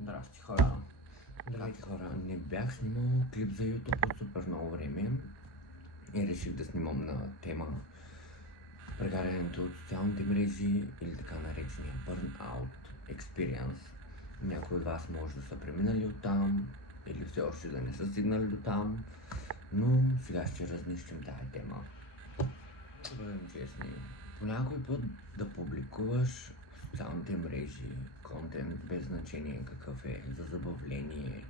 Здрасти хора. Здравейте хора. Не бях снимал клип за YouTube от супер много време и реших да снимам на тема прегарянето от социалните мрежи или така наречения Burnout Experience. Някои от вас може да са преминали оттам или все още да не са стигнали до там, но сега ще разнищим тази тема. Да бъдем честни. По някой път да публикуваш в социалните мрежи контент без значение какъв е, за забавление,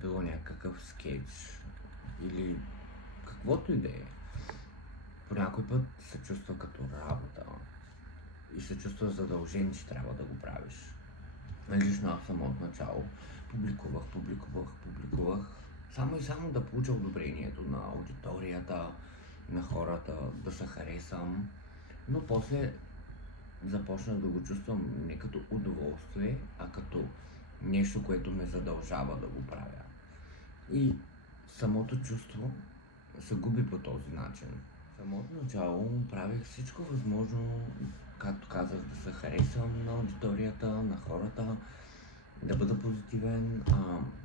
било някакъв скетч или каквото и да е. По някой път се чувства като работа и се чувства задължен, че трябва да го правиш. Лично аз съм от начало публикувах, само и само да получа одобрението на аудиторията, на хората, да се харесам, но после започнах да го чувствам не като удоволствие, а като нещо, което ме задължава да го правя. И самото чувство се губи по този начин. В самото начало правих всичко възможно, както казах, да се харесам на аудиторията, на хората, да бъда позитивен,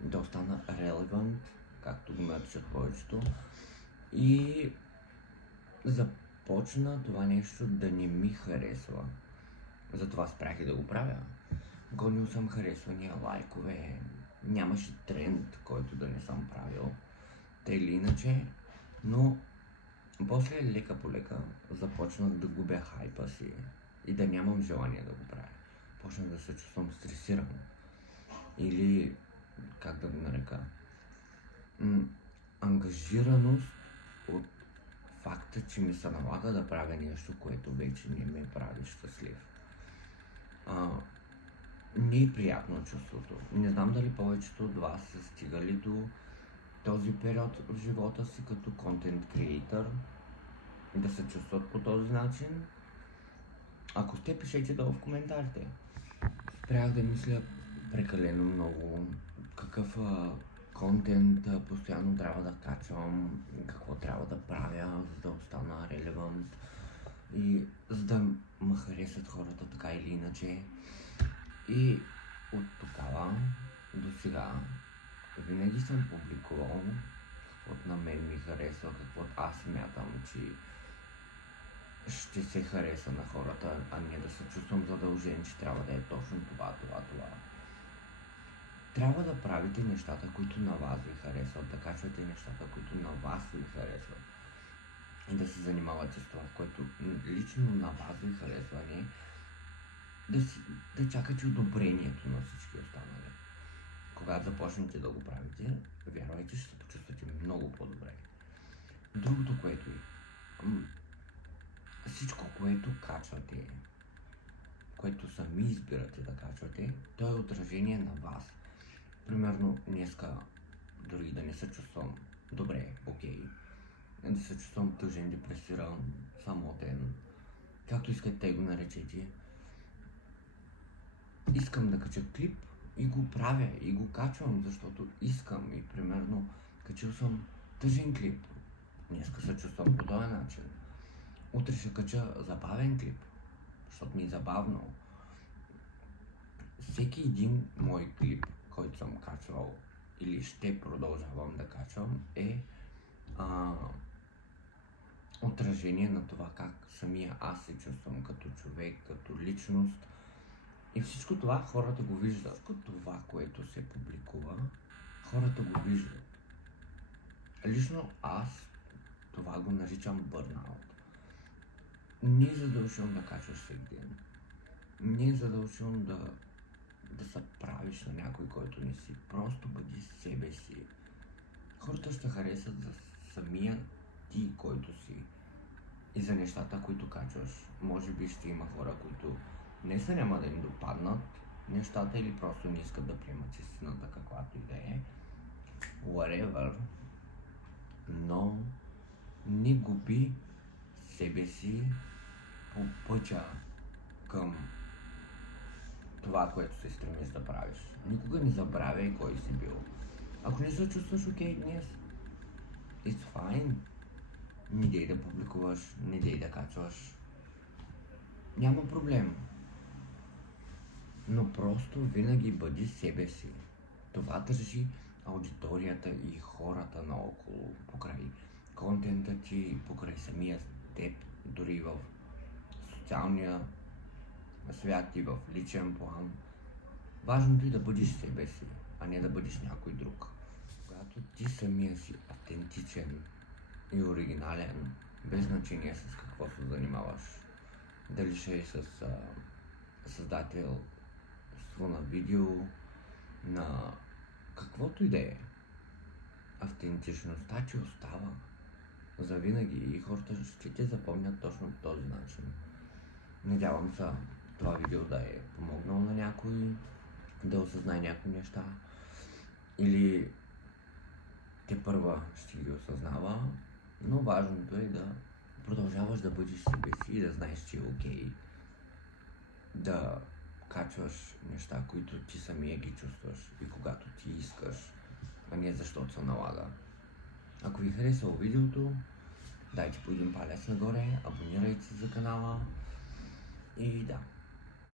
да остана relevant, както го наричат повечето. И започна това нещо да не ми харесва. Затова спрях и да го правя. Гонил съм харесвания, лайкове, нямаше тренд, който да не съм правил. Та или иначе, но после лека по лека започнах да губя хайпа си и да нямам желание да го правя. Почнах да се чувствам стресиран. Или, как да го нарека, ангажираност от факта, че ми се налага да правя нещо, което вече не ме прави щастлив. Не е приятно чувството. Не знам дали повечето от вас са стигали до този период в живота си като контент креатор, да се чувстват по този начин. Ако сте, пишете долу в коментарите. Спрях да мисля прекалено много какъв контент постоянно трябва да качвам, какво трябва да правя, за да остана релевант и за да ме харесат хората така или иначе. И от тогава до сега винаги съм публикувал каквото на мен ми харесва, каквото аз смятам, че ще се хареса на хората, а не да се чувствам задължен, че трябва да е точно това. Трябва да правите нещата, които на вас ви харесват, да качвате нещата, които на вас ви харесват. И да се занимавате с това, което лично на вас ви харесва, не да чакате одобрението на всички останали. Когато започнете да го правите, вярвайте, ще се почувствате много по-добре. Другото, което е, всичко, което качвате, което сами избирате да качвате, то е отражение на вас. Примерно днеска, дори да не се чувствам добре, окей, да се чувствам тъжен, депресиран, самотен, както искате го наречете, искам да кача клип и го правя и го качвам, защото искам. И примерно качил съм тъжен клип, днеска се чувствам по този начин. Утре ще кача забавен клип, защото ми е забавно. Всеки един мой клип, който съм качвал или ще продължавам да качвам, е отражение на това как самия аз се чувствам като човек, като личност. И всичко това хората го виждат. Всичко това, което се публикува, хората го виждат. Лично аз това го наричам бърнаут. Не е задължително да качваш всеки ден. Не е задължително да се правиш на някой, който не си. Просто бъди себе си. Хората ще харесат за самия ти, който си. И за нещата, които качваш. Може би ще има хора, които не са, няма да им допаднат нещата или просто не искат да приемат истината, каквато и да е. Whatever. Но не губи себе си по пътя към това, което се стремиш да правиш. Никога не забравяй кой си бил. Ако не се чувстваш окей днес, it's fine. Не дей да публикуваш, не дей да качваш. Няма проблем. но просто винаги бъди себе си. Това държи аудиторията и хората наоколо, покрай контента ти, покрай самия теб, дори в социалния свят и в личен план. Важното е да бъдеш себе си, а не да бъдеш някой друг. Когато ти самия си автентичен и оригинален, без значение с какво се занимаваш, дали ще е с създателство на видео, на каквото и да е, автентичността ти остава завинаги и хората ще те запомнят точно по този начин. Надявам се това видео да е помогнало на някой да осъзнае някои неща или те първа ще ги осъзнава, но важното е да продължаваш да бъдеш себе си и да знаеш, че е окей да качваш неща, които ти самия ги чувстваш и когато ти искаш, а не защото се налага. Ако ви харесало видеото, дайте по един палец нагоре, абонирайте се за канала и да.